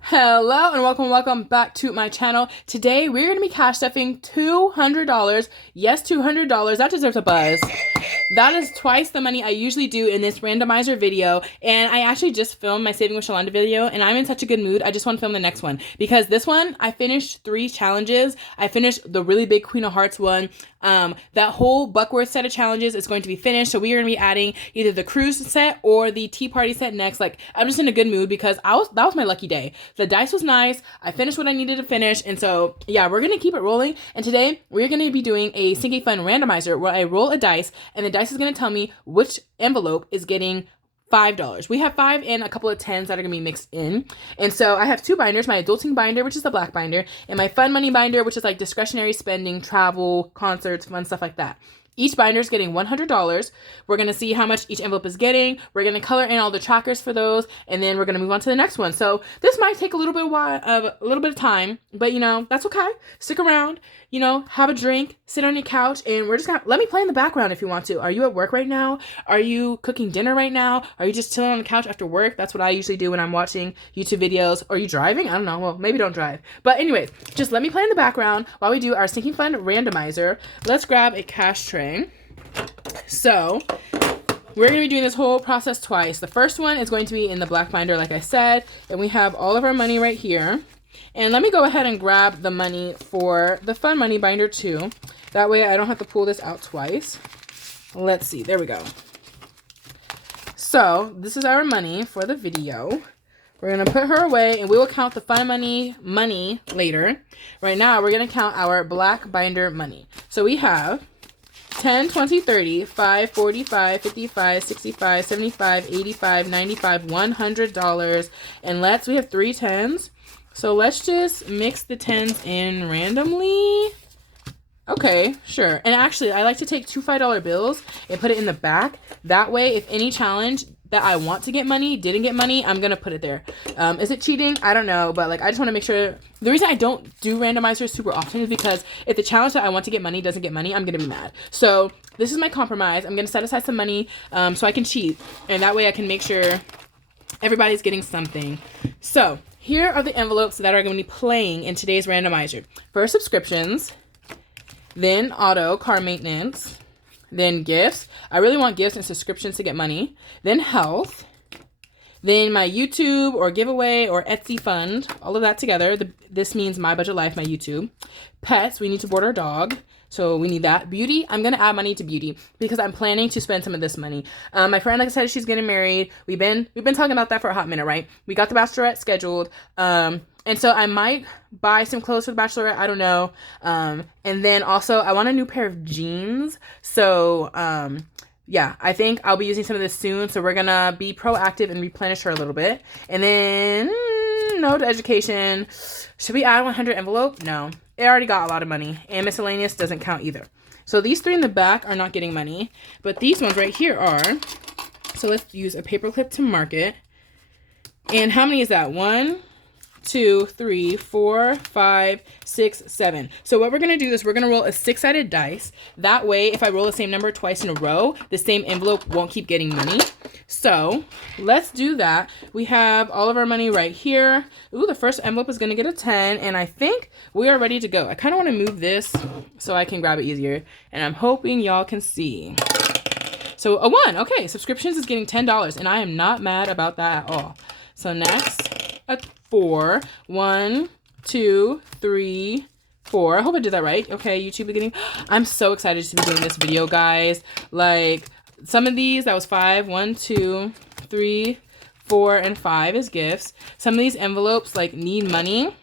Hello and welcome back to my channel. Today we're going to be cash stuffing $200. Yes, $200. That deserves a buzz. That is twice the money I usually do in this randomizer video, and I actually just filmed my Saving with Shalonda video, and I'm in such a good mood. I just want to film the next one because this one I finished 3 challenges. I finished the really big Queen of Hearts one. That whole Buckworth set of challenges is going to be finished, so we are going to be adding either the cruise set or the tea party set next. Like, I'm just in a good mood because that was my lucky day. The dice was nice. I finished what I needed to finish, and so yeah, we're gonna keep it rolling. And today we're gonna be doing a Sinking Fun randomizer where I roll a dice, and the dice is gonna tell me which envelope is getting $5. We have 5 and a couple of 10s that are gonna be mixed in. And so I have 2 binders, my adulting binder, which is the black binder, and my fun money binder, which is like discretionary spending, travel, concerts, fun stuff like that. Each binder is getting $100. We're going to see how much each envelope is getting. We're going to color in all the trackers for those, and then we're going to move on to the next one. So this might take a little bit of time, but you know, that's okay. Stick around, you know, have a drink, sit on your couch, and we're just going to let me play in the background if you want to. Are you at work right now? Are you cooking dinner right now? Are you just chilling on the couch after work? That's what I usually do when I'm watching YouTube videos. Are you driving? I don't know. Well, maybe don't drive. But anyways, just let me play in the background while we do our Sinking Fun randomizer. Let's grab a cash tray. So we're going to be doing this whole process twice. The first one is going to be in the black binder, like I said, and we have all of our money right here. And let me go ahead and grab the money for the fun money binder too. That way I don't have to pull this out twice. Let's see. There we go. So this is our money for the video. We're going to put her away, and we will count the fun money later. Right now, we're going to count our black binder money. So we have 10, 20, 30, 5, 45, 55, 65, 75, 85, 95, $100. And we have 3 10s. So let's just mix the 10s in randomly. Okay, sure. And actually, I like to take 2 $5 bills and put it in the back. That way, if any challenge that I want to get money didn't get money, I'm going to put it there. Is it cheating? I don't know. But like, I just want to make sure. The reason I don't do randomizers super often is because if the challenge that I want to get money doesn't get money, I'm going to be mad. So this is my compromise. I'm going to set aside some money so I can cheat. And that way I can make sure everybody's getting something. So here are the envelopes that are going to be playing in today's randomizer. First, subscriptions. Then auto, car maintenance. Then gifts. I really want gifts and subscriptions to get money. Then health. Then my YouTube or giveaway or Etsy fund. All of that together. This means My Budget Life, my YouTube. Pets. We need to board our dog. So we need that. Beauty. I'm going to add money to beauty because I'm planning to spend some of this money. My friend, like I said, she's getting married. We've been talking about that for a hot minute, right? We got the bachelorette scheduled. And so I might buy some clothes for the bachelorette. I don't know. And then also I want a new pair of jeans. So, yeah, I think I'll be using some of this soon. So we're going to be proactive and replenish her a little bit. And then no to education. Should we add 100 envelope? No, it already got a lot of money, and miscellaneous doesn't count either. So these 3 in the back are not getting money, but these ones right here are. So let's use a paper clip to mark it. And how many is that? 1, 2, 3, 4, 5, 6, 7. So what we're going to do is we're going to roll a 6-sided dice. That way, if I roll the same number twice in a row, the same envelope won't keep getting money. So let's do that. We have all of our money right here. Ooh, the first envelope is going to get a 10, and I think we are ready to go. I kind of want to move this so I can grab it easier, and I'm hoping y'all can see. So a 1. Okay, subscriptions is getting $10, and I am not mad about that at all. So next, a 4. 1, 2, 3, 4. I hope I did that right. Okay, YouTube beginning. I'm so excited to be doing this video, guys. Like, some of these, that was 5. 1, 2, 3, 4, and 5 is gifts. Some of these envelopes, like, need money,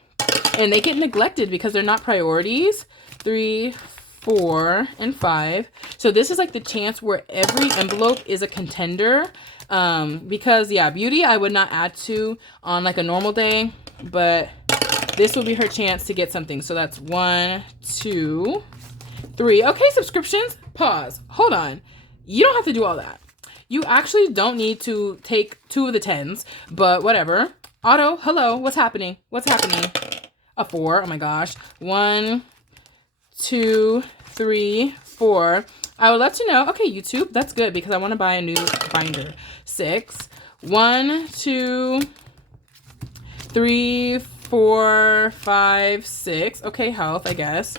and they get neglected because they're not priorities. 3, 4, and 5. So this is like the chance where every envelope is a contender. Because yeah, beauty I would not add to on like a normal day, but this will be her chance to get something. So that's 1, 2, 3. Okay, subscriptions. Pause. Hold on. You don't have to do all that. You actually don't need to take 2 of the 10s, but whatever. Auto, hello, what's happening? What's happening? A 4. Oh my gosh. 1, 2, 3, 4. I would love to know. Okay, YouTube, that's good because I want to buy a new binder. 6. 1, 2, 3, 4, 5, 6. Okay, health, I guess.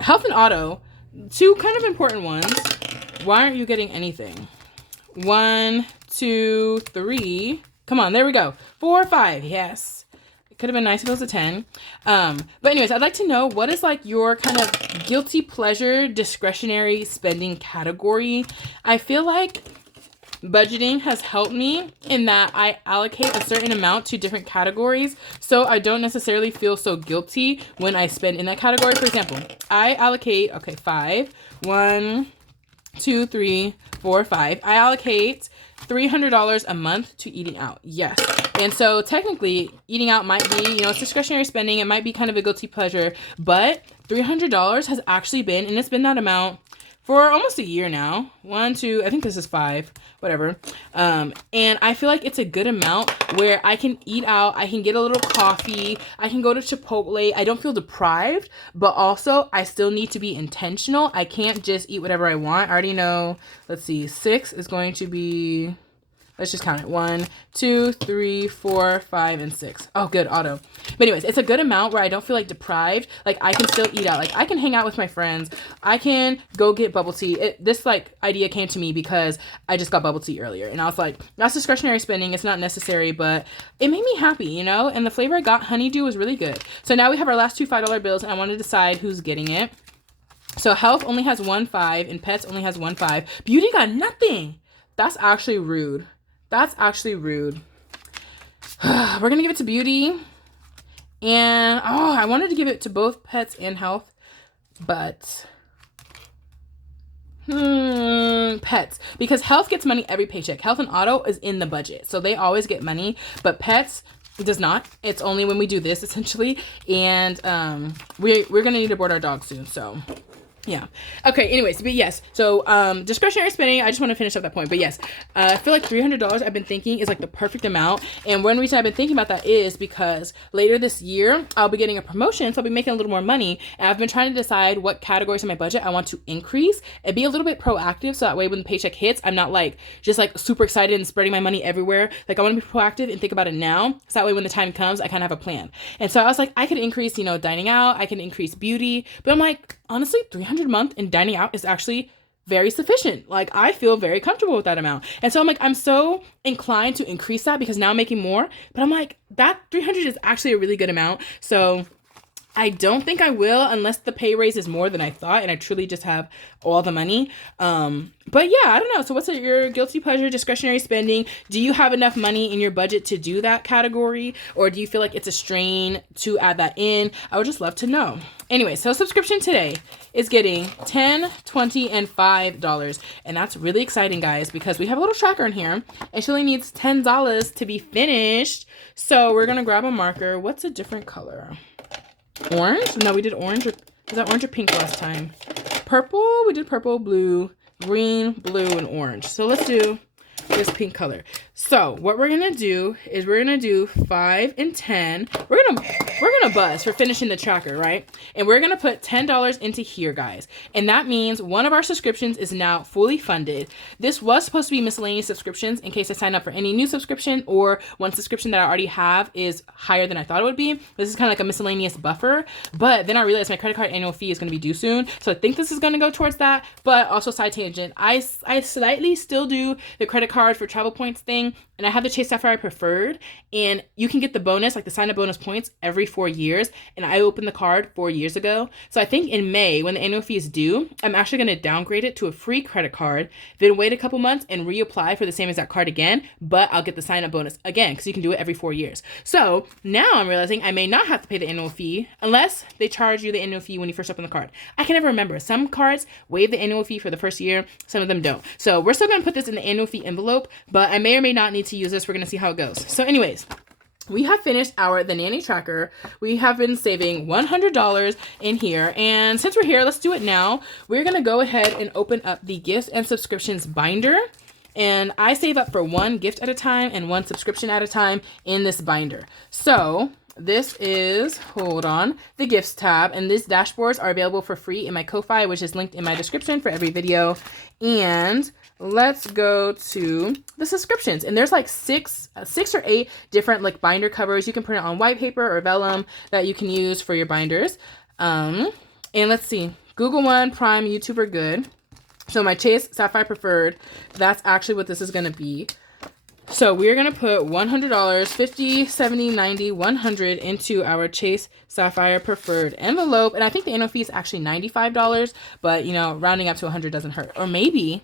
Health and auto, 2 kind of important ones. Why aren't you getting anything? 1, 2, 3. Come on, there we go. 4, 5. Yes. It could have been nice if it was a 10. But anyways, I'd like to know what is like your kind of guilty pleasure discretionary spending category. I feel like budgeting has helped me in that I allocate a certain amount to different categories, so I don't necessarily feel so guilty when I spend in that category. For example, I allocate, okay, 5, 1, 2, 3, 4, 5. I allocate $300 a month to eating out. Yes. And so technically eating out might be, you know, it's discretionary spending. It might be kind of a guilty pleasure, but $300 has actually been, and it's been that amount for almost a year now. 1, 2, I think this is 5, whatever. And I feel like it's a good amount where I can eat out, I can get a little coffee, I can go to Chipotle. I don't feel deprived, but also I still need to be intentional. I can't just eat whatever I want. I already know, let's see, 6 is going to be, let's just count it. 1, 2, 3, 4, 5, and 6. Oh, good, auto. But anyways, it's a good amount where I don't feel like deprived. Like I can still eat out. Like I can hang out with my friends. I can go get bubble tea. This like idea came to me because I just got bubble tea earlier, and I was like, that's discretionary spending. It's not necessary, but it made me happy, you know. And the flavor I got, honeydew, was really good. So now we have our last 2 $5 bills, and I want to decide who's getting it. So health only has 1 5, and pets only has 1 5. Beauty got nothing. That's actually rude. That's actually rude. We're going to give it to beauty. And, oh, I wanted to give it to both pets and health. But, pets. Because health gets money every paycheck. Health and auto is in the budget. So they always get money. But pets does not. It's only when we do this, essentially. And we're going to need to board our dog soon. So yeah. Okay, anyways, but yes. So discretionary spending, I just want to finish up that point. But yes, I feel like $300 I've been thinking is like the perfect amount. And one reason I've been thinking about that is because later this year I'll be getting a promotion, so I'll be making a little more money. And I've been trying to decide what categories in my budget I want to increase and be a little bit proactive, so that way when the paycheck hits, I'm not like just like super excited and spreading my money everywhere. Like I want to be proactive and think about it now, so that way when the time comes, I kind of have a plan. And so I was like, I could increase, you know, dining out, I can increase beauty, but I'm like, honestly, $300 a month in dining out is actually very sufficient. Like I feel very comfortable with that amount. And so I'm like, I'm so inclined to increase that because now I'm making more, but I'm like, that 300 is actually a really good amount. So I don't think I will unless the pay raise is more than I thought and I truly just have all the money. But yeah, I don't know. So what's your guilty pleasure discretionary spending? Do you have enough money in your budget to do that category? Or do you feel like it's a strain to add that in? I would just love to know. Anyway, so subscription today is getting $10, $20, and $5. And that's really exciting, guys, because we have a little tracker in here and she only needs $10 to be finished. So we're going to grab a marker. What's a different color? Orange? No, we did orange. Was that orange or pink last time? Purple? We did purple, blue, green, blue, and orange. So let's do this pink color. So what we're gonna do is we're gonna do 5 and 10. We're gonna buzz for finishing the tracker, right? And we're gonna put $10 into here, guys. And that means one of our subscriptions is now fully funded. This was supposed to be miscellaneous subscriptions in case I sign up for any new subscription or one subscription that I already have is higher than I thought it would be. This is kind of like a miscellaneous buffer. But then I realized my credit card annual fee is gonna be due soon. So I think this is gonna go towards that. But also side tangent, I slightly still do the credit card for travel points thing. And I have the Chase Sapphire Preferred, and you can get the bonus, like the sign-up bonus points every 4 years. And I opened the card 4 years ago. So I think in May, when the annual fee is due, I'm actually going to downgrade it to a free credit card, then wait a couple months and reapply for the same exact card again. But I'll get the sign-up bonus again because you can do it every 4 years. So now I'm realizing I may not have to pay the annual fee unless they charge you the annual fee when you first open the card. I can never remember. Some cards waive the annual fee for the first year. Some of them don't. So we're still going to put this in the annual fee envelope, but I may or may not need to use this. We're going to see how it goes. So anyways, we have finished the nanny tracker. We have been saving $100 in here. And since we're here, let's do it now. We're going to go ahead and open up the gifts and subscriptions binder. And I save up for one gift at a time and one subscription at a time in this binder. So this is, hold on, the gifts tab. And these dashboards are available for free in my Ko-Fi, which is linked in my description for every video. And let's go to the subscriptions. And there's like six or eight different like binder covers. You can print it on white paper or vellum that you can use for your binders. And let's see. Google One, Prime, YouTube are good. So my Chase Sapphire Preferred, that's actually what this is going to be. So we're going to put $100, 50, 70, 90, 100 into our Chase Sapphire Preferred envelope. And I think the annual fee is actually $95, but you know, rounding up to 100 doesn't hurt. Or maybe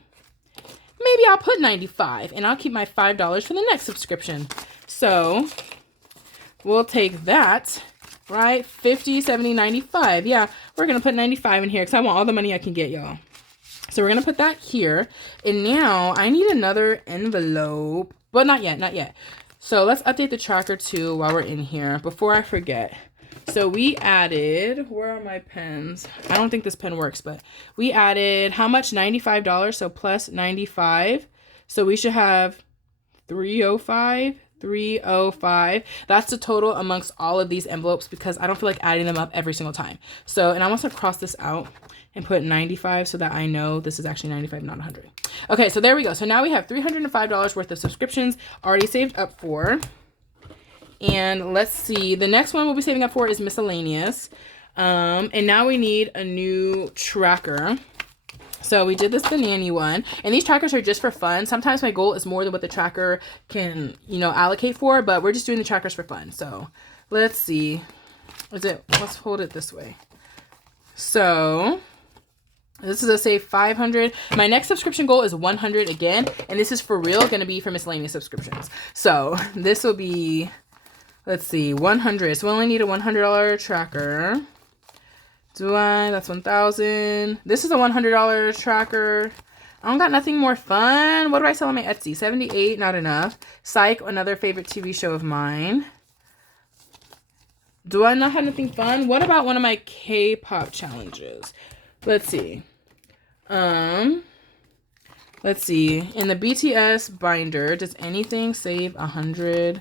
I'll put 95 and I'll keep my $5 for the next subscription. So we'll take that, right? 50, 70, 95. Yeah, we're going to put 95 in here because I want all the money I can get, y'all. So we're going to put that here. And now I need another envelope. Well, not yet. So let's update the tracker too while we're in here before I forget. So we added, where are my pens? I don't think this pen works, but we added how much? $95. So plus 95. So we should have 305. 305. That's the total amongst all of these envelopes because I don't feel like adding them up every single time. So, and I want to cross this out and put 95 so that I know this is actually 95, not 100. Okay, so there we go. So now we have $305 worth of subscriptions already saved up for. And let's see, the next one we'll be saving up for is miscellaneous. And now we need a new tracker. So we did this Banani one, and these trackers are just for fun. Sometimes my goal is more than what the tracker can, you know, allocate for, but we're just doing the trackers for fun. So let's see. Let's hold it this way. So this is a save 500. My next subscription goal is 100 again, and this is for real going to be for miscellaneous subscriptions. So this will be, let's see, 100. So we only need a $100 tracker. That's 1,000. This is a $100 tracker. I don't got nothing more fun. What do I sell on my Etsy? 78, not enough. Psych, another favorite TV show of mine. Do I not have anything fun? What about one of my K-pop challenges? Let's see. Let's see. In the BTS binder, does anything save 100?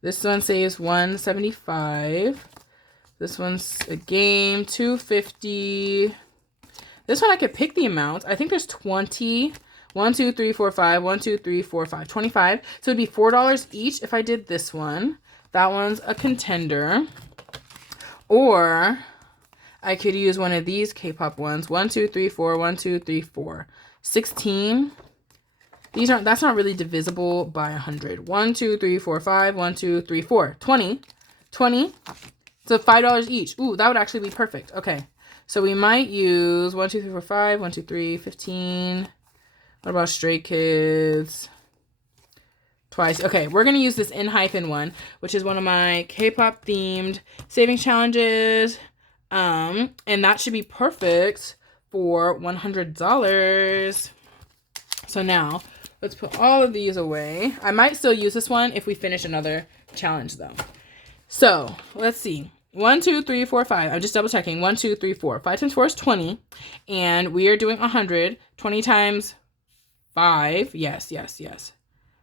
This one saves 175. This one's a game, 250. This one I could pick the amount. I think there's 20. 1, 2, 3, 4, 5. 1, 2, 3, 4, 5. 25. So it'd be $4 each if I did this one. That one's a contender. Or I could use one of these K-pop ones. 1, 2, 3, 4. 1, 2, 3, 4. 16. That's not really divisible by 100. 1, 2, 3, 4, 5. 1, 2, 3, 4. 20. 20. So $5 each. Ooh, that would actually be perfect. Okay. So we might use 1, 2, 3, 4, 5. 1, 2, 3, 15. What about Stray Kids? Twice. Okay, we're going to use this In-Hyphen one, which is one of my K-pop themed savings challenges. And that should be perfect for $100. So now let's put all of these away. I might still use this one if we finish another challenge though. So let's see. 1, 2, 3, 4, 5. I'm just double checking. 1, 2, 3, 4. 5 times 4 is 20. And we are doing 100. 20 times 5. Yes.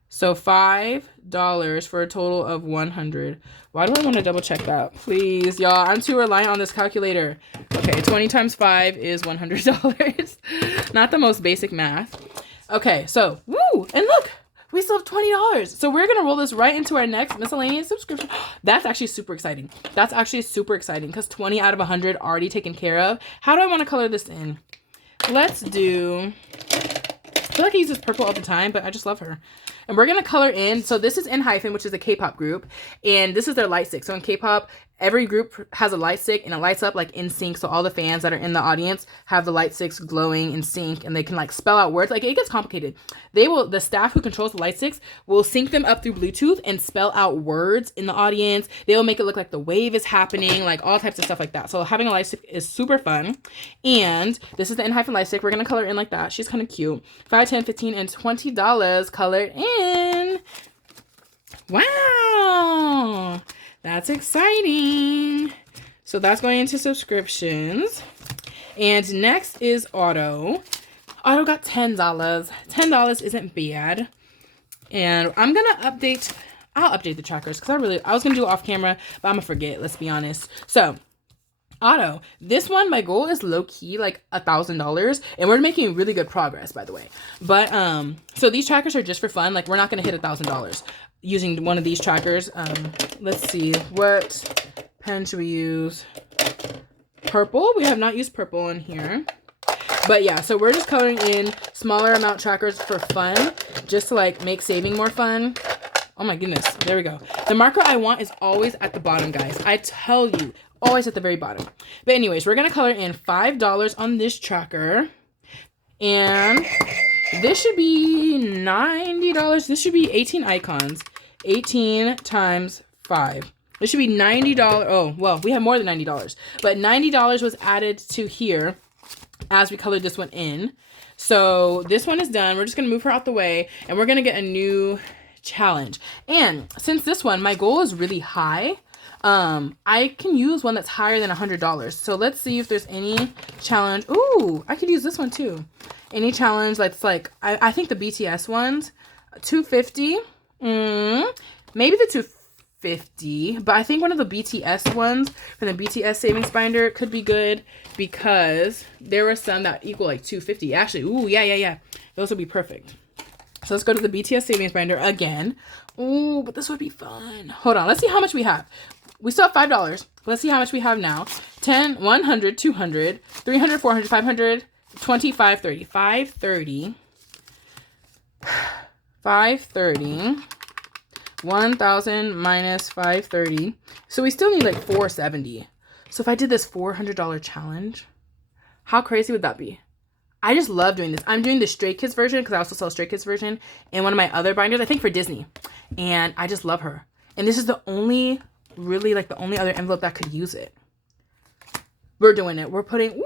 So $5 for a total of 100. Why do I want to double check that? Please, y'all. I'm too reliant on this calculator. Okay, 20 times 5 is $100. Not the most basic math. Okay, so, woo! And look! We still have $20. So we're going to roll this right into our next miscellaneous subscription. That's actually super exciting. That's actually super exciting because 20 out of 100 already taken care of. How do I want to color this in? Let's do, I feel like I use this purple all the time, but I just love her. And we're going to color in. So this is In-Hyphen, which is a K-pop group. And this is their light stick. So in K-pop, every group has a light stick and it lights up like in sync. So all the fans that are in the audience have the light sticks glowing in sync and they can like spell out words. Like it gets complicated. The staff who controls the light sticks will sync them up through Bluetooth and spell out words in the audience. They'll make it look like the wave is happening, like all types of stuff like that. So having a light stick is super fun. And this is the In-Hyphen light stick. We're going to color in like that. She's kind of cute. $5, $10, $15, and $20 colored in. Wow. That's exciting. So that's going into subscriptions. And next is Auto. Auto got $10. $10 isn't bad. And I'm going to I'll update the trackers because I was going to do it off camera, but I'm going to forget, let's be honest. So Auto. This one, my goal is low key like $1,000, and we're making really good progress, by the way. But so these trackers are just for fun. Like, we're not gonna hit $1,000 using one of these trackers. Let's see, what pen should we use? Purple. We have not used purple in here. But yeah, so we're just coloring in smaller amount trackers for fun, just to like make saving more fun. Oh my goodness, there we go. The marker I want is always at the bottom, guys. I tell you, always at the very bottom. But anyways, we're gonna color in $5 on this tracker. And this should be $90. This should be 18 icons. 18 times 5. This should be $90. Oh, well, we have more than $90. But $90 was added to here as we colored this one in. So this one is done. We're just going to move her out the way, and we're going to get a new challenge. And since this one, my goal is really high, I can use one that's higher than $100. So let's see if there's any challenge. Ooh, I could use this one too. Any challenge that's like, I think the BTS ones, 250. Maybe the 250, but I think one of the BTS ones from the BTS savings binder could be good, because there were some that equal like 250. Actually, ooh, yeah. Those would be perfect. So let's go to the BTS savings binder again. Ooh, but this would be fun. Hold on, let's see how much we have. We still have $5. Let's see how much we have now. 10, 100, 200, 300, 400, 500, 25, 30. 530. 530. 1,000 minus 530. So we still need like 470. So if I did this $400 challenge, how crazy would that be? I just love doing this. I'm doing the Stray Kids version because I also sell Stray Kids version in one of my other binders, I think for Disney. And I just love her. And this is the only, really like the only other envelope that could use it. We're doing it. We're putting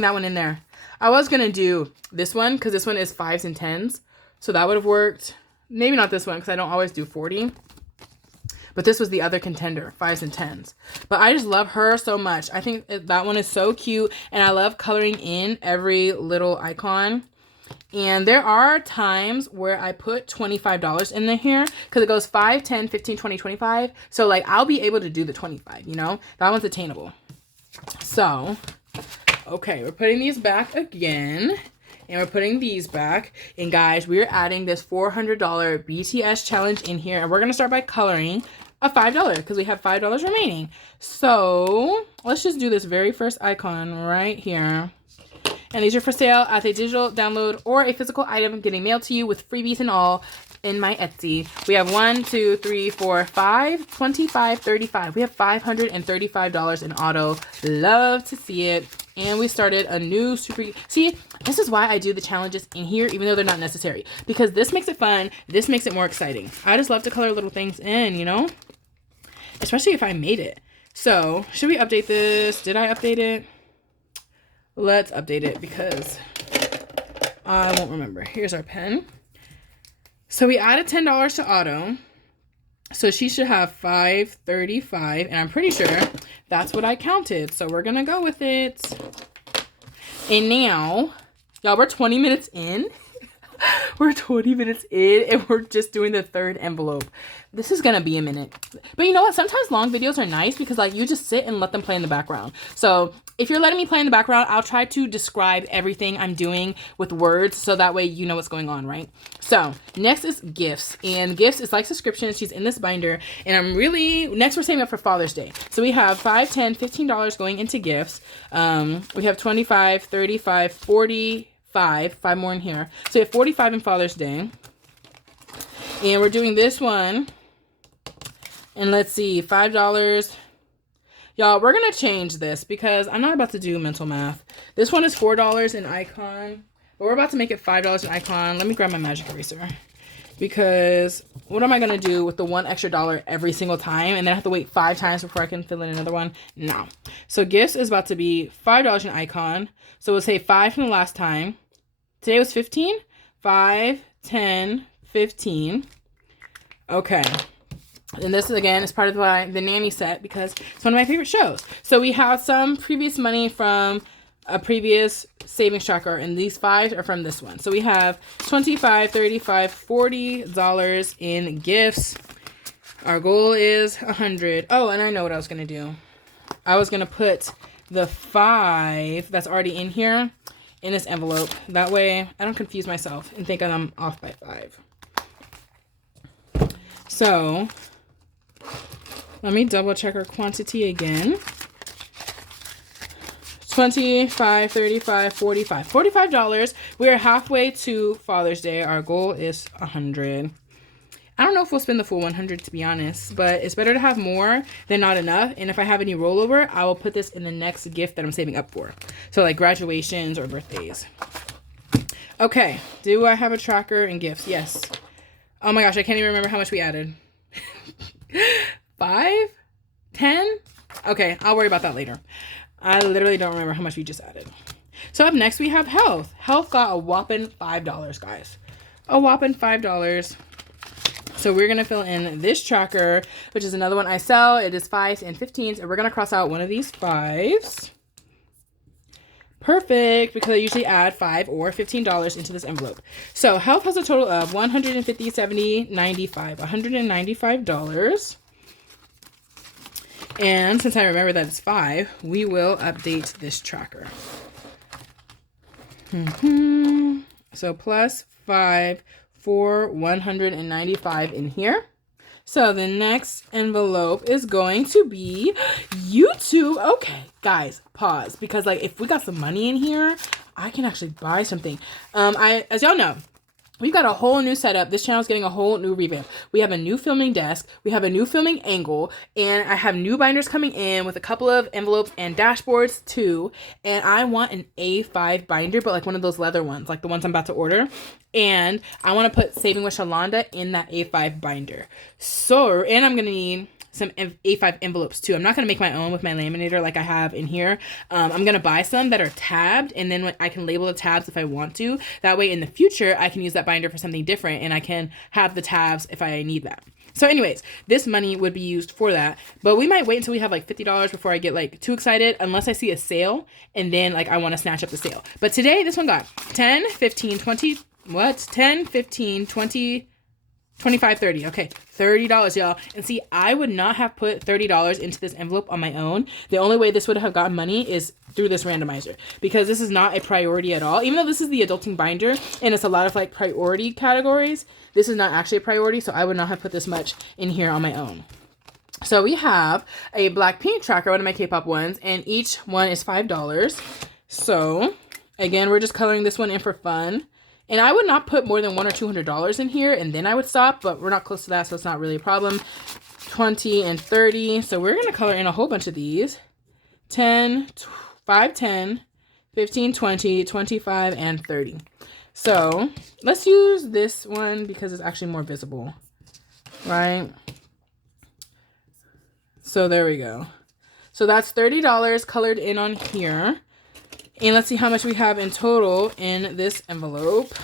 that one in there. I was going to do this one because this one is 5s and 10s. So that would have worked. Maybe not this one because I don't always do 40. But this was the other contender, 5s and 10s. But I just love her so much. I think that one is so cute. And I love coloring in every little icon. And there are times where I put $25 in there here, because it goes 5, 10, 15, 20, 25. So like I'll be able to do the 25, you know? That one's attainable. So, okay, we're putting these back again. And we're putting these back. And guys, we're adding this $400 BTS challenge in here. And we're going to start by coloring a $5 because we have $5 remaining. So let's just do this very first icon right here. And these are for sale as a digital download or a physical item getting mailed to you with freebies and all in my Etsy. We have 1, 2, 3, 4, 5, 25, 35. We have $535 in auto. Love to see it. And we started a new super... See, this is why I do the challenges in here, even though they're not necessary. Because this makes it fun. This makes it more exciting. I just love to color little things in, you know? Especially if I made it. So, should we update this? Did I update it? Let's update it because I won't remember. Here's our pen. So we added $10 to auto. So she should have 535, and I'm pretty sure that's what I counted. So we're going to go with it. And now, y'all, we're 20 minutes in. We're 20 minutes in, and we're just doing the third envelope. This is going to be a minute. But you know what? Sometimes long videos are nice because, like, you just sit and let them play in the background. So if you're letting me play in the background, I'll try to describe everything I'm doing with words so that way you know what's going on, right? So next is gifts. And gifts is like subscriptions. She's in this binder. And I'm really... Next, we're saving up for Father's Day. So we have $5, $10, $15 going into gifts. We have 25, 35, 40... five more in here. So we have 45 in Father's Day. And we're doing this one. And let's see, $5. Y'all, we're going to change this because I'm not about to do mental math. This one is $4 in icon. But we're about to make it $5 in icon. Let me grab my magic eraser. Because what am I going to do with the $1 extra every single time? And then I have to wait 5 times before I can fill in another one? No. So gifts is about to be $5 in icon. So we'll say 5 from the last time. Today was 15. 5, 10, 15. Okay. And this, again, is part of the nanny set because it's one of my favorite shows. So we have some previous money from a previous savings tracker, and these 5 are from this one. So we have $25, $35, $40 in gifts. Our goal is $100. Oh, and I know what I was going to do. I was going to put the 5 that's already in here in this envelope. That way I don't confuse myself and think I'm off by 5. So let me double check our quantity again. 25, 35, 45. $45. We are halfway to Father's Day. Our goal is 100. I don't know if we'll spend the full 100, to be honest, but it's better to have more than not enough. And if I have any rollover, I will put this in the next gift that I'm saving up for. So like graduations or birthdays. Okay, do I have a tracker and gifts? Yes. Oh my gosh, I can't even remember how much we added. 5? 10? Okay, I'll worry about that later. I literally don't remember how much we just added. So up next we have health. Health got a whopping $5, guys. A whopping $5. So we're going to fill in this tracker, which is another one I sell. It is 5s and 15s, and we're going to cross out one of these 5s. Perfect, because I usually add $5 or $15 into this envelope. So health has a total of $150, $70, $95, $195. And since I remember that it's 5, we will update this tracker. So plus 5 for 195 in here. So the next envelope is going to be YouTube. Okay, guys, pause, because like if we got some money in here, I can actually buy something. As y'all know, we've got a whole new setup. This channel is getting a whole new revamp. We have a new filming desk. We have a new filming angle. And I have new binders coming in with a couple of envelopes and dashboards too. And I want an A5 binder, but like one of those leather ones, like the ones I'm about to order. And I want to put Saving with Shalonda in that A5 binder. So, and I'm going to need some A5 envelopes too. I'm not going to make my own with my laminator like I have in here. I'm going to buy some that are tabbed, and then I can label the tabs if I want to. That way in the future, I can use that binder for something different, and I can have the tabs if I need that. So anyways, this money would be used for that, but we might wait until we have like $50 before I get like too excited, unless I see a sale and then like I want to snatch up the sale. But today, this one got 10, 15, 20, what? 10, 15, 20, 25, 30. Okay, $30, y'all. And see, I would not have put $30 into this envelope on my own. The only way this would have gotten money is through this randomizer, because this is not a priority at all. Even though this is the adulting binder and it's a lot of like priority categories, this is not actually a priority, so I would not have put this much in here on my own. So we have a Blackpink tracker, one of my K-pop ones, and each one is $5. So again, we're just coloring this one in for fun. And I would not put more than $100 or $200 in here, and then I would stop, but we're not close to that, so it's not really a problem. 20 and 30. So we're going to color in a whole bunch of these. 10, 5, 10, 15, 20, 25, and 30. So let's use this one because it's actually more visible, right? So there we go. So that's $30 colored in on here. And let's see how much we have in total in this envelope.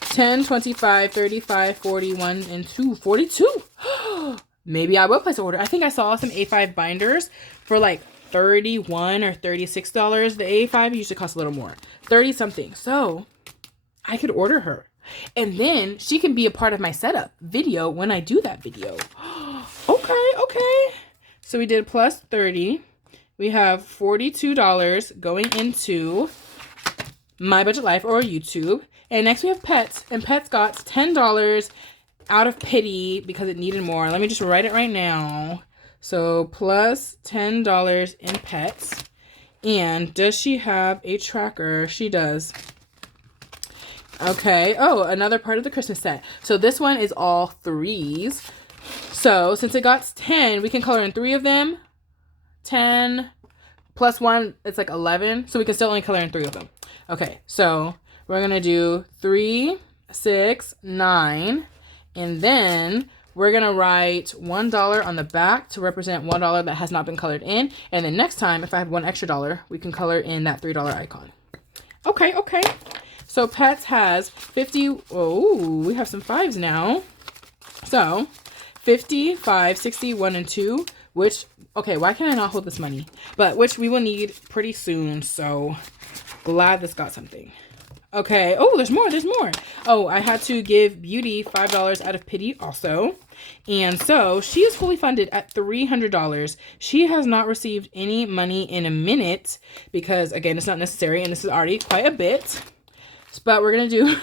10, 25, 35, 41, and 2, 42. Maybe I will place an order. I think I saw some A5 binders for like $31 or $36. The A5 usually costs a little more. 30 something. So I could order her. And then she can be a part of my setup video when I do that video. Okay. So we did plus 30. We have $42 going into My Budget Life or YouTube. And next we have Pets. And Pets got $10 out of pity because it needed more. Let me just write it right now. So plus $10 in Pets. And does she have a tracker? She does. Okay. Oh, another part of the Christmas set. So this one is all 3s. So since it got 10, we can color in 3 of them. 10 plus 1, it's like 11. So we can still only color in 3 of them. Okay, so we're going to do 3, 6, 9. And then we're going to write $1 on the back to represent $1 that has not been colored in. And then next time, if I have $1 extra, we can color in that $3 icon. Okay. So Pets has 50. Oh, we have some 5s now. So 55, 61, and 2, which, okay, why can I not hold this money? But which we will need pretty soon, so glad this got something. Okay. Oh, there's more. There's more. Oh, I had to give Beauty $5 out of pity also. And so she is fully funded at $300. She has not received any money in a minute because, again, it's not necessary. And this is already quite a bit. But we're going to do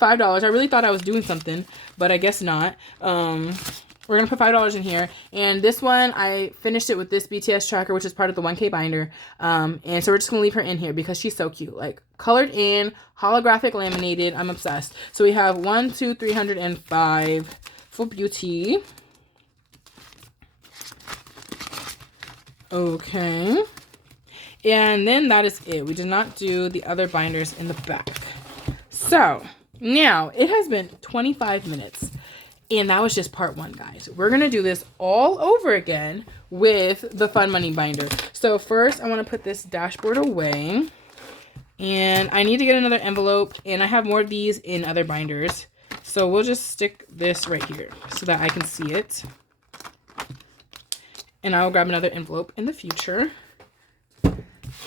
$5. I really thought I was doing something, but I guess not. We're going to put $5 in here. And this one, I finished it with this BTS tracker, which is part of the 1K binder. And so we're just going to leave her in here because she's so cute. Like, colored in, holographic laminated. I'm obsessed. So we have 1, 2, 305 for Beauty. Okay. And then that is it. We did not do the other binders in the back. So, now, it has been 25 minutes. And that was just part 1, guys. We're going to do this all over again with the Fun Money binder. So first, I want to put this dashboard away. And I need to get another envelope. And I have more of these in other binders. So we'll just stick this right here so that I can see it. And I will grab another envelope in the future.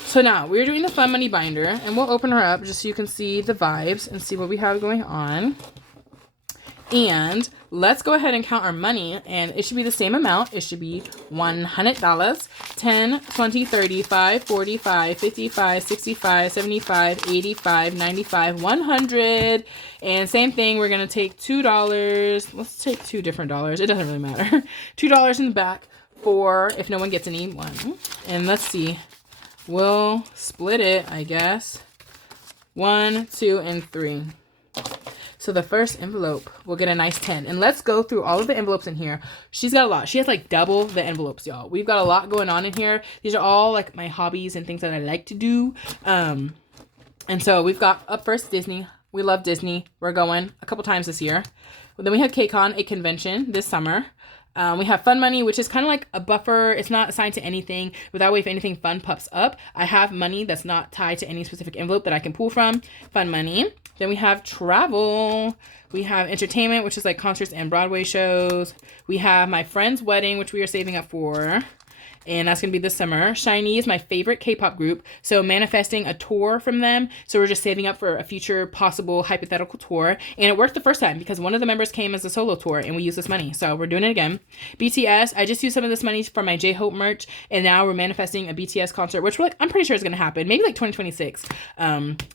So now, we're doing the Fun Money binder. And we'll open her up just so you can see the vibes and see what we have going on. And let's go ahead and count our money, and it should be the same amount. It should be $100, 10, 20, 35, 45, 55, 65, 75, 85, 95, 100. And same thing, we're going to take $2. Let's take 2 different dollars. It doesn't really matter. $2 in the back for if no one gets any one. And let's see. We'll split it, I guess. 1, 2, and 3. So the first envelope will get a nice 10. And let's go through all of the envelopes in here. She's got a lot. She has like double the envelopes, y'all. We've got a lot going on in here. These are all like my hobbies and things that I like to do. And so we've got up first Disney. We love Disney. We're going a couple times this year. Then we have KCON, a convention this summer. We have Fun Money, which is kind of like a buffer. It's not assigned to anything. But that way, if anything fun pops up, I have money that's not tied to any specific envelope that I can pull from. Fun Money. Then we have travel. We have entertainment, which is like concerts and Broadway shows. We have my friend's wedding, which we are saving up for. And that's going to be this summer. SHINee is my favorite K-pop group. So manifesting a tour from them. So we're just saving up for a future possible hypothetical tour. And it worked the first time because one of the members came as a solo tour and we used this money. So we're doing it again. BTS, I just used some of this money for my J-Hope merch. And now we're manifesting a BTS concert, which we're like, I'm pretty sure is going to happen. Maybe like 2026.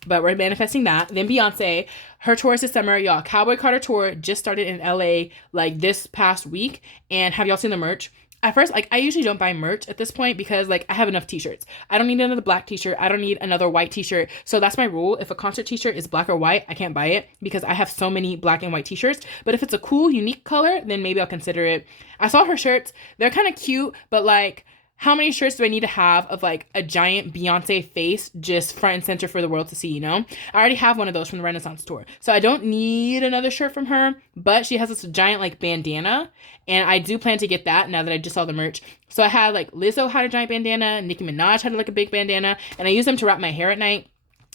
But we're manifesting that. Then Beyonce, her tour is this summer. Y'all, Cowboy Carter tour just started in LA like this past week. And have y'all seen the merch? At first, like, I usually don't buy merch at this point because, like, I have enough t-shirts. I don't need another black t-shirt. I don't need another white t-shirt. So that's my rule. If a concert t-shirt is black or white, I can't buy it because I have so many black and white t-shirts. But if it's a cool, unique color, then maybe I'll consider it. I saw her shirts. They're kind of cute, but, like, how many shirts do I need to have of like a giant Beyonce face just front and center for the world to see, you know? I already have one of those from the Renaissance tour. So I don't need another shirt from her, but she has this giant like bandana and I do plan to get that now that I just saw the merch. So I had like Lizzo had a giant bandana, Nicki Minaj had like a big bandana, and I use them to wrap my hair at night.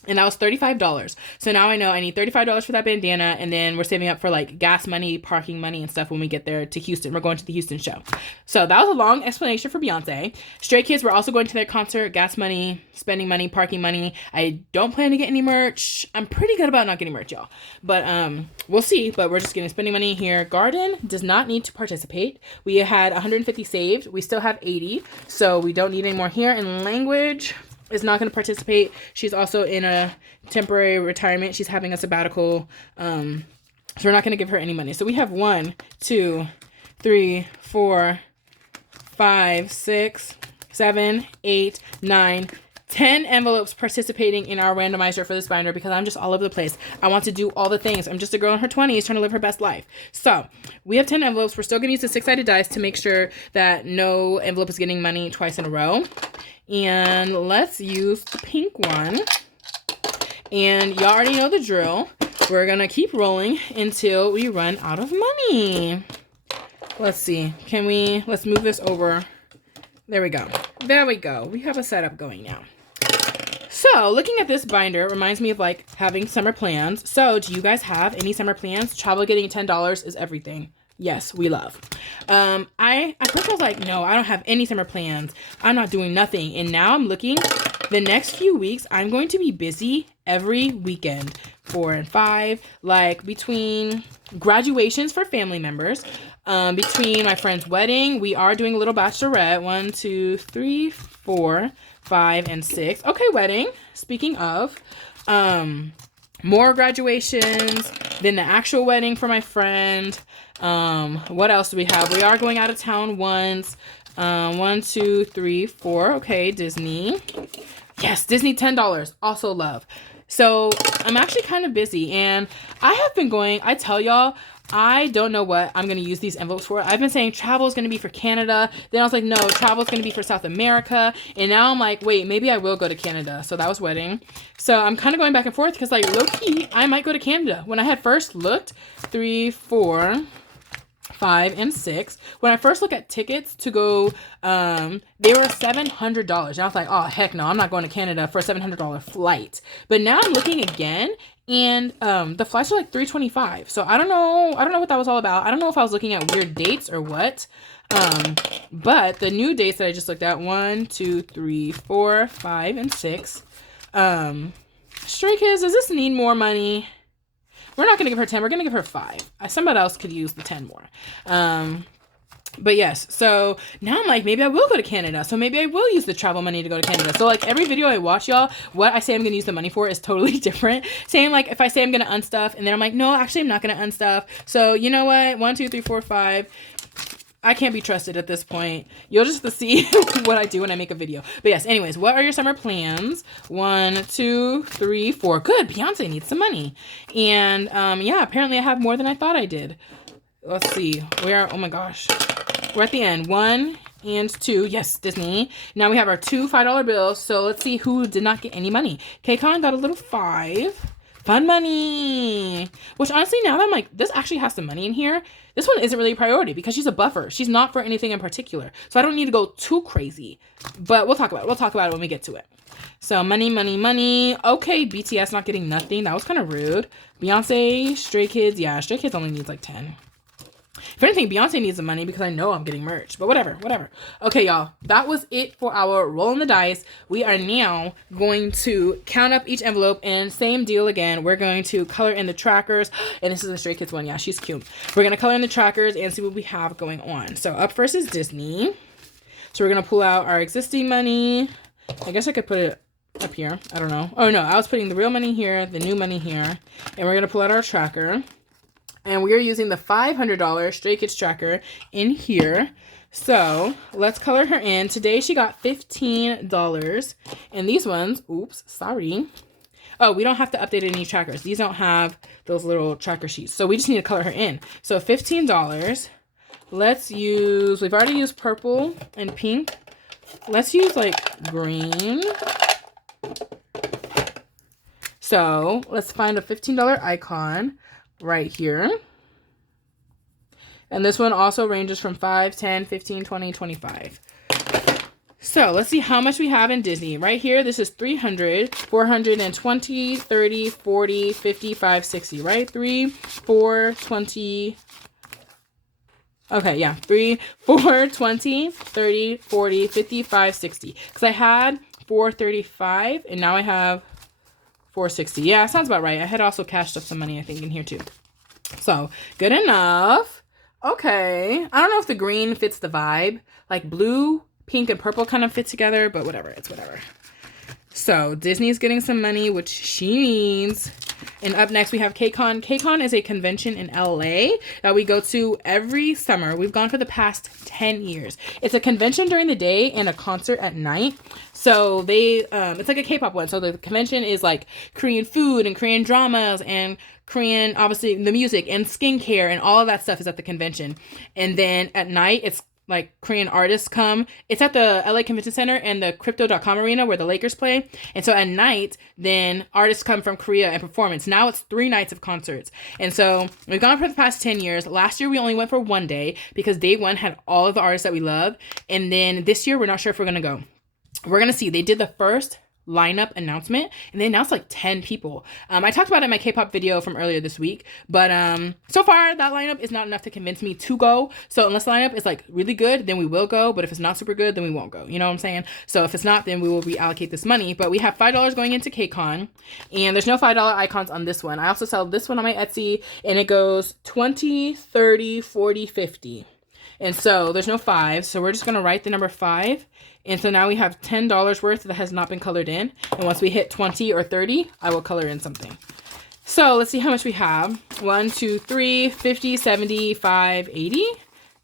And that was $35. So now I know I need $35 for that bandana. And then we're saving up for like gas money, parking money and stuff when we get there to Houston. We're going to the Houston show. So that was a long explanation for Beyonce. Stray Kids, we're also going to their concert. Gas money, spending money, parking money. I don't plan to get any merch. I'm pretty good about not getting merch, y'all. But we'll see. But we're just getting spending money here. Garden does not need to participate. We had 150 saved. We still have 80. So we don't need any more here. In language is not going to participate. She's also in a temporary retirement. She's having a sabbatical. So we're not going to give her any money. So we have 1, 2, 3, 4, 5, 6, 7, 8, 9, 10 envelopes participating in our randomizer for this binder because I'm just all over the place. I want to do all the things. I'm just a girl in her 20s trying to live her best life. So we have 10 envelopes. We're still going to use the 6-sided dice to make sure that no envelope is getting money twice in a row. And let's use the pink one. And y'all already know the drill. We're going to keep rolling until we run out of money. Let's see. Let's move this over. There we go. There we go. We have a setup going now. So looking at this binder reminds me of like having summer plans. So do you guys have any summer plans? Travel getting $10 is everything. Yes, we love. At first I was like, no, I don't have any summer plans. I'm not doing nothing. And now I'm looking, the next few weeks, I'm going to be busy every weekend, 4 and 5, like between graduations for family members, between my friend's wedding, we are doing a little bachelorette, 1, 2, 3, 4, 5, and 6. Okay, wedding. Speaking of, more graduations than the actual wedding for my friend. What else do we have? We are going out of town once. 1, 2, 3, 4. Okay, Disney. Yes, Disney, $10. Also love. So I'm actually kind of busy, and I have been going, I tell y'all, I don't know what I'm going to use these envelopes for. I've been saying travel is going to be for Canada. Then I was like, no, travel is going to be for South America. And now I'm like, wait, maybe I will go to Canada. So that was wedding. So I'm kind of going back and forth because, like, low-key, I might go to Canada. When I had first looked, 3, 4, 5, and 6. When I first looked at tickets to go, they were $700. And I was like, oh, heck no, I'm not going to Canada for a $700 flight. But now I'm looking again, and the flights are like $325. So I don't know what that was all about. I don't know if I was looking at weird dates or what. But the new dates that I just looked at, 1, 2, 3, 4, 5, and 6. Stray Kids, does this need more money? We're not going to give her 10. We're going to give her 5. Somebody else could use the 10 more. But yes, so now I'm like, maybe I will go to Canada. So maybe I will use the travel money to go to Canada. So like every video I watch, y'all, what I say I'm going to use the money for is totally different. Saying like, if I say I'm going to unstuff and then I'm like, no, actually I'm not going to unstuff. So you know what? 1, 2, 3, 4, 5. I can't be trusted at this point. You'll just have to see what I do when I make a video. But yes, anyways, what are your summer plans? 1, 2, 3, 4. Good. Beyonce needs some money. And yeah, apparently I have more than I thought I did. Let's see. We are, oh my gosh. We're at the end. 1 and 2. Yes, Disney. Now we have our 2 $5 bills. So let's see who did not get any money. KCON got a little 5. Fun money. Which honestly, now that I'm like, this actually has some money in here. This one isn't really a priority because she's a buffer. She's not for anything in particular. So I don't need to go too crazy. But we'll talk about it. We'll talk about it when we get to it. So money, money, money. Okay, BTS not getting nothing. That was kind of rude. Beyonce, Stray Kids. Yeah, Stray Kids only needs like 10. If anything, Beyonce needs the money because I know I'm getting merch. But whatever. Okay, y'all. That was it for our rolling the dice. We are now going to count up each envelope. And same deal again. We're going to color in the trackers. And this is the Stray Kids one. Yeah, she's cute. We're going to color in the trackers and see what we have going on. So up first is Disney. So we're going to pull out our existing money. I guess I could put it up here. I don't know. Oh, no. I was putting the real money here, the new money here. And we're going to pull out our tracker. And we are using the $500 Stray Kids tracker in here. So let's color her in. Today she got $15. And these ones, oops, sorry. Oh, we don't have to update any trackers. These don't have those little tracker sheets. So we just need to color her in. So $15. Let's use, we've already used purple and pink. Let's use like green. So let's find a $15 icon right here. And this one also ranges from 5, 10, 15, 20, 25. So let's see how much we have in Disney. Right here, this is 300, 420, 30, 40, 55, 60, right? 3, 4, 20. Okay, yeah. 3, 4, 20, 30, 40, 55, 60. Because I had 435 and now I have 460. Yeah, sounds about right. I had also cashed up some money, I think, in here too. So, good enough. Okay. I don't know if the green fits the vibe. Like blue, pink, and purple kind of fit together, but whatever. It's whatever. So, Disney's getting some money, which she needs. And up next, we have KCON. KCON is a convention in LA that we go to every summer. We've gone for the past 10 years. It's a convention during the day and a concert at night. So they, it's like a K-pop one. So the convention is like Korean food and Korean dramas and Korean, obviously the music and skincare and all of that stuff is at the convention. And then at night, it's like Korean artists come. It's at the LA Convention Center and the Crypto.com arena where the Lakers play. And so at night, then artists come from Korea and performance. Now it's 3 nights of concerts. And so we've gone for the past 10 years. Last year, we only went for 1 day because day 1 had all of the artists that we love. And then this year, we're not sure if we're going to go. We're going to see. They did the first lineup announcement, and they announced like 10 people. I talked about it in my K-pop video from earlier this week, but so far that lineup is not enough to convince me to go. So unless the lineup is like really good, then we will go, but if it's not super good, then we won't go. You know what I'm saying? So if it's not, then we will reallocate this money. But we have $5 going into KCON, and there's no $5 icons on this one. I also sell this one on my Etsy, and it goes 20, 30, 40, 50. And so there's no 5, so we're just going to write the number 5. And so now we have $10 worth that has not been colored in. And once we hit 20 or 30, I will color in something. So let's see how much we have. 1, 2, 3, 50, 75, 80,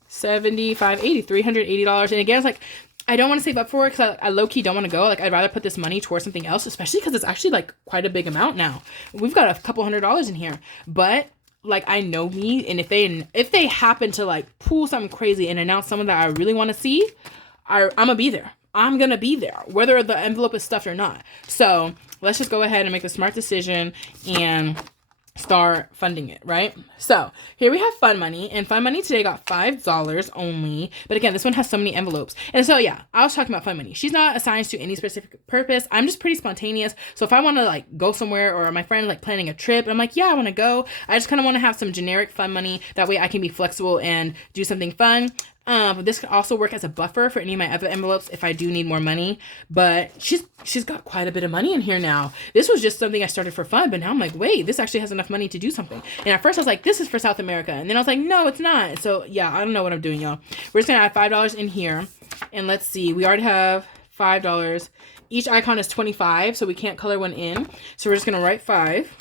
75, 80, $380. And again, it's like, I don't want to save up for it because I low-key don't want to go. Like, I'd rather put this money towards something else, especially because it's actually like quite a big amount now. We've got a couple $100s in here, but like, I know me, and if they happen to like pull something crazy and announce someone that I really want to see, I'm gonna be there. I'm gonna be there, whether the envelope is stuffed or not. So let's just go ahead and make the smart decision and start funding it, right? So here we have Fun Money, and Fun Money today got $5 only. But again, this one has so many envelopes. And so yeah, I was talking about Fun Money. She's not assigned to any specific purpose. I'm just pretty spontaneous. So if I want to like go somewhere, or my friend like planning a trip, and I'm like, yeah, I want to go. I just kind of want to have some generic Fun Money. That way I can be flexible and do something fun. This could also work as a buffer for any of my other envelopes if I do need more money. But she's got quite a bit of money in here now. This was just something I started for fun, but now I'm like, wait, this actually has enough money to do something. And at first I was like, this is for South America. And then I was like, no, it's not. So yeah, I don't know what I'm doing, y'all. We're just gonna add $5 in here. And let's see, we already have $5. Each icon is 25, so we can't color one in. So we're just gonna write 5.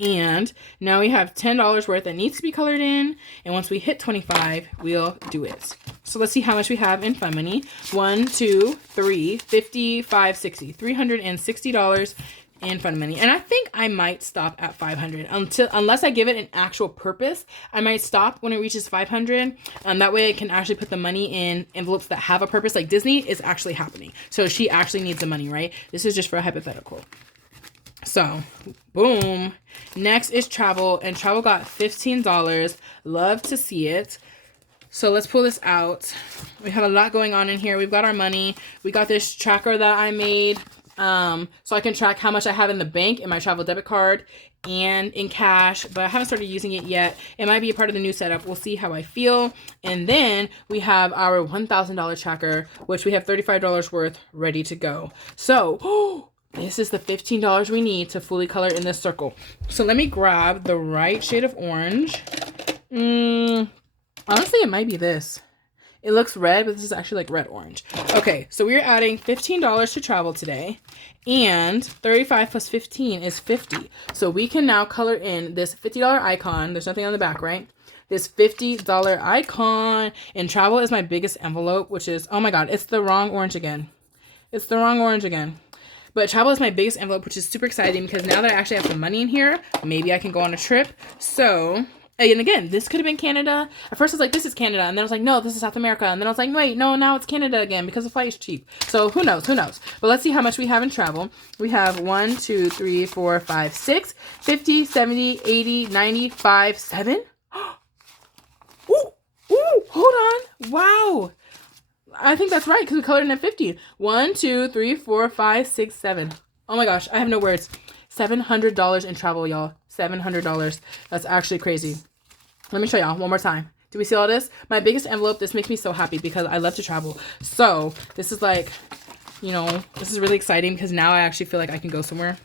And now we have $10 worth that needs to be colored in. And once we hit 25, we'll do it. So let's see how much we have in Fun Money. 1, 2, 3, 50, 5, 60. $360 in Fun Money. And I think I might stop at 500 unless I give it an actual purpose. I might stop when it reaches 500. That way I can actually put the money in envelopes that have a purpose. Like Disney is actually happening. So she actually needs the money, right? This is just for a hypothetical. So, boom. Next is travel, and travel got $15. Love to see it. So let's pull this out. We have a lot going on in here. We've got our money. We got this tracker that I made so I can track how much I have in the bank in my travel debit card and in cash, but I haven't started using it yet. It might be a part of the new setup. We'll see how I feel. And then we have our $1,000 tracker, which we have $35 worth ready to go. So, this is the $15 we need to fully color in this circle. So let me grab the right shade of orange. Honestly, it might be this. It looks red, but this is actually like red orange. Okay, so we're adding $15 to travel today. And 35 plus 15 is 50. So we can now color in this $50 icon. There's nothing on the back, right? This $50 icon. And travel is my biggest envelope, which is, oh my God, it's the wrong orange again. It's the wrong orange again. But travel is my biggest envelope, which is super exciting because now that I actually have some money in here, maybe I can go on a trip. So, and again, this could have been Canada. At first I was like, this is Canada. And then I was like, no, this is South America. And then I was like, wait, no, now it's Canada again because the flight is cheap. So who knows, who knows? But let's see how much we have in travel. We have 1, 2, 3, 4, 5, 6, 50, 70, 80, 95, 7. Ooh, hold on. Wow. I think that's right because we colored in at 50. 1, 2, 3, 4, 5, 6, 7. Oh my gosh, I have no words. $700 in travel, y'all. $700. That's actually crazy. Let me show y'all one more time. Do we see all this? My biggest envelope. This makes me so happy because I love to travel. So this is like, you know, this is really exciting because now I actually feel like I can go somewhere.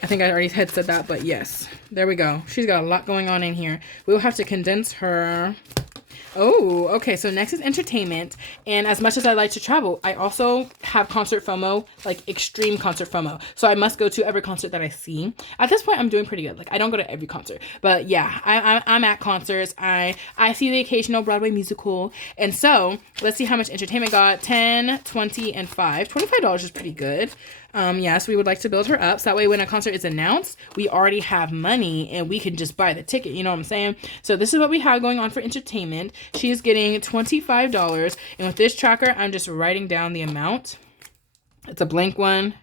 I think I already had said that, but yes. There we go. She's got a lot going on in here. We'll have to condense her. Oh, okay. So next is entertainment. And as much as I like to travel, I also have concert FOMO, like extreme concert FOMO. So I must go to every concert that I see. At this point, I'm doing pretty good. Like I don't go to every concert, but yeah, I'm at concerts. I see the occasional Broadway musical. And so let's see how much entertainment got. 10, 20, and 5. $25 is pretty good. Yes, we would like to build her up. So that way when a concert is announced, we already have money and we can just buy the ticket. You know what I'm saying? So this is what we have going on for entertainment. She is getting $25. And with this tracker, I'm just writing down the amount. It's a blank one.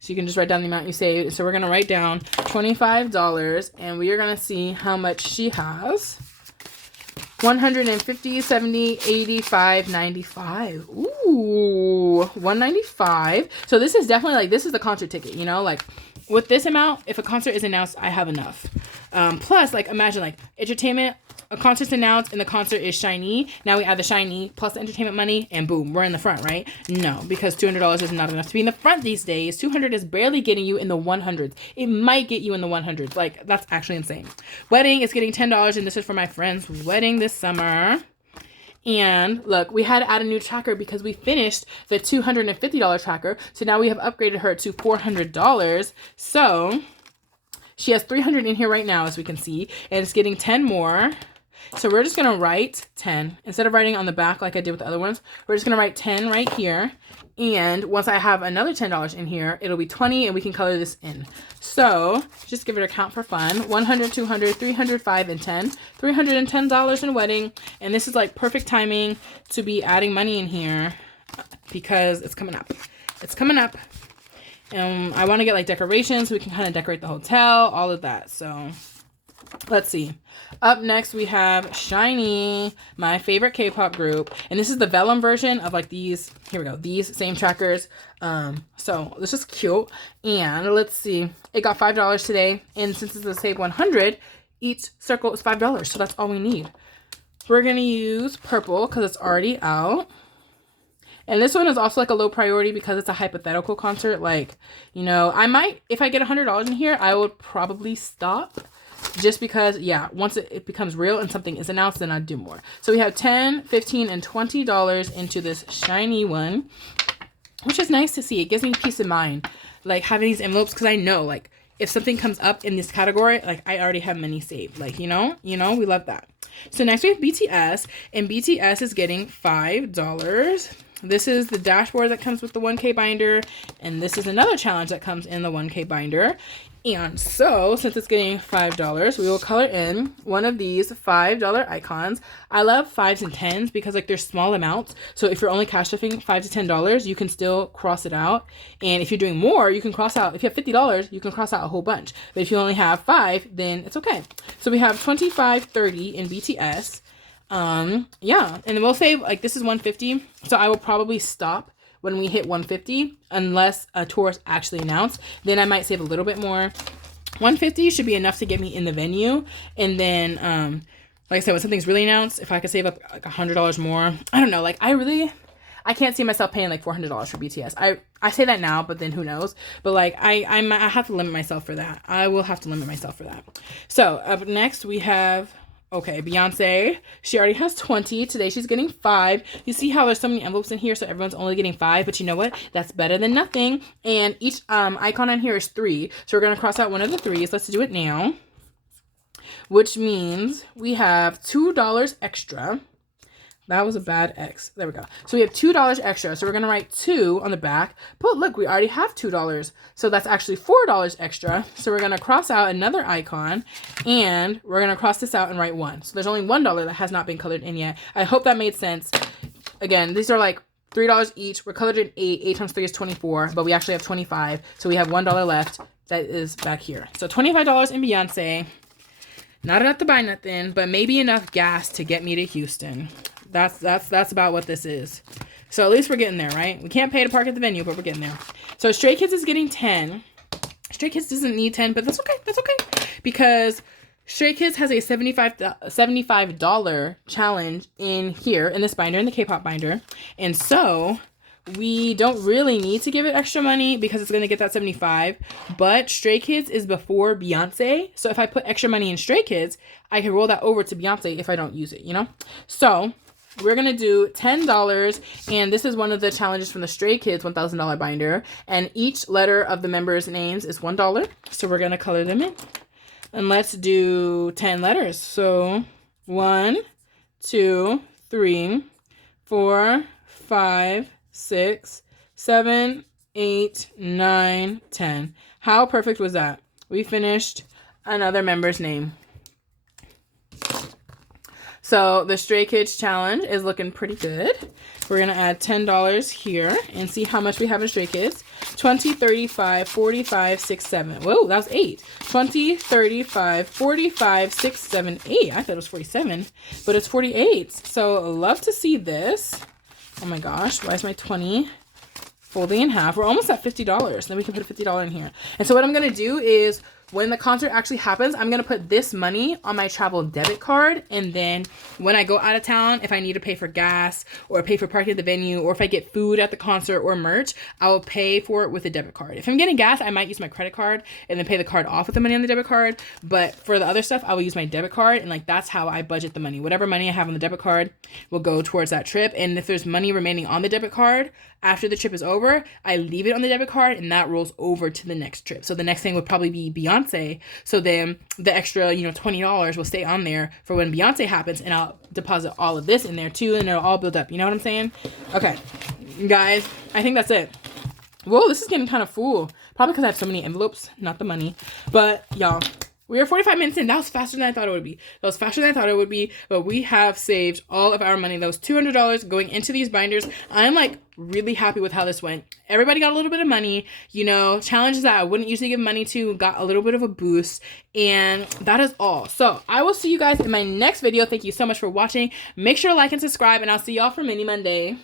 So you can just write down the amount you saved. So we're going to write down $25 and we are going to see how much she has. 150, 70, 85, 95. Ooh, 195. So this is definitely like, this is the concert ticket, you know, like with this amount, if a concert is announced, I have enough. Plus, like, imagine like entertainment, a concert's announced and the concert is shiny. Now we add the shiny plus the entertainment money and boom, we're in the front, right? No, because $200 is not enough to be in the front these days. 200 is barely getting you in the 100s. It might get you in the 100s. Like, that's actually insane. Wedding is getting $10 and this is for my friend's wedding this summer. And look, we had to add a new tracker because we finished the $250 tracker. So now we have upgraded her to $400. So she has 300 in here right now, as we can see, and it's getting 10 more. So we're just going to write 10. Instead of writing on the back like I did with the other ones, we're just going to write 10 right here. And once I have another $10 in here, it'll be 20 and we can color this in. So just give it a count for fun. 100, 200, 300, 5, and 10. $310 in wedding. And this is like perfect timing to be adding money in here because it's coming up. It's coming up. I want to get like decorations so we can kind of decorate the hotel, all of that. So let's see. Up next, we have SHINee, my favorite K-pop group. And this is the vellum version of like these, here we go, these same trackers. So this is cute. And let's see, it got $5 today. And since it's a save 100, each circle is $5. So that's all we need. We're going to use purple because it's already out. And this one is also like a low priority because it's a hypothetical concert. Like, you know, I might, if I get $100 in here, I would probably stop. Just because, yeah, once it becomes real and something is announced, then I'd do more. So we have $10, $15, and $20 into this SHINee one, which is nice to see. It gives me peace of mind, like having these envelopes, because I know, like, if something comes up in this category, like, I already have money saved. Like, you know, we love that. So next we have BTS, and BTS is getting $5. This is the dashboard that comes with the 1K binder, and this is another challenge that comes in the 1K binder. And so, since it's getting $5, we will color in one of these $5 icons. I love 5s and 10s because like they're small amounts. So if you're only cash stuffing $5 to $10, you can still cross it out. And if you're doing more, you can cross out. If you have $50, you can cross out a whole bunch. But if you only have 5, then it's okay. So we have 25, 30 in BTS. Yeah, and then we'll save, like, this is 150. So I will probably stop when we hit 150 unless a tour is actually announced. Then I might save a little bit more. 150 should be enough to get me in the venue. And then like I said, when something's really announced, if I could save up like $100 more, I don't know, like I can't see myself paying like $400 for BTS. I say that now, but then who knows? But like I have to limit myself for that. I will have to limit myself for that. So up next we have, okay, Beyonce. She already has 20. Today she's getting 5. You see how there's so many envelopes in here, so everyone's only getting 5. But you know what? That's better than nothing. And each icon on here is 3. So we're going to cross out one of the 3s. Let's do it now. Which means we have $2 extra. That was a bad X. There we go. So we have $2 extra. So we're going to write 2 on the back. But look, we already have $2. So that's actually $4 extra. So we're going to cross out another icon. And we're going to cross this out and write 1. So there's only $1 that has not been colored in yet. I hope that made sense. Again, these are like $3 each. We're colored in 8. 8 times 3 is 24. But we actually have 25. So we have $1 left. That is back here. So $25 in Beyonce. Not enough to buy nothing. But maybe enough gas to get me to Houston. That's about what this is. So at least we're getting there, right? We can't pay to park at the venue, but we're getting there. So Stray Kids is getting 10. Stray Kids doesn't need 10, but that's okay. That's okay. Because Stray Kids has a $75 challenge in here, in this binder, in the K-pop binder. And so we don't really need to give it extra money because it's going to get that 75. But Stray Kids is before Beyonce. So if I put extra money in Stray Kids, I can roll that over to Beyonce if I don't use it, you know? So we're going to do $10, and this is one of the challenges from the Stray Kids $1,000 binder, and each letter of the members' names is $1, so we're going to color them in. And let's do 10 letters. So 1, 2, 3, 4, 5, 6, 7, 8, 9, 10. How perfect was that? We finished another member's name. So the Stray Kids challenge is looking pretty good. We're going to add $10 here and see how much we have in Stray Kids. 20, 35, 45, 6, 7. Whoa, that was 8. 20, 35, 45, 6, 7, 8. I thought it was 47, but it's 48. So love to see this. Oh my gosh, why is my 20 folding in half? We're almost at $50. Then we can put a $50 in here. And so what I'm going to do is when the concert actually happens, I'm going to put this money on my travel debit card. And then when I go out of town, if I need to pay for gas or pay for parking at the venue, or if I get food at the concert or merch, I will pay for it with a debit card. If I'm getting gas, I might use my credit card and then pay the card off with the money on the debit card. But for the other stuff, I will use my debit card. And like, that's how I budget the money. Whatever money I have on the debit card will go towards that trip. And if there's money remaining on the debit card after the trip is over, I leave it on the debit card and that rolls over to the next trip. So the next thing would probably be Beyonce. So then the extra, $20 will stay on there for when Beyonce happens, and I'll deposit all of this in there too, and it'll all build up. You know what I'm saying? Okay, guys, I think that's it. Whoa, this is getting kind of full. Probably because I have so many envelopes, not the money. But y'all, we are 45 minutes in. That was faster than I thought it would be. But we have saved all of our money. That was $200 going into these binders. I'm like really happy with how this went. Everybody got a little bit of money. Challenges that I wouldn't usually give money to got a little bit of a boost. And that is all. So I will see you guys in my next video. Thank you so much for watching. Make sure to like and subscribe, and I'll see y'all for Mini Monday.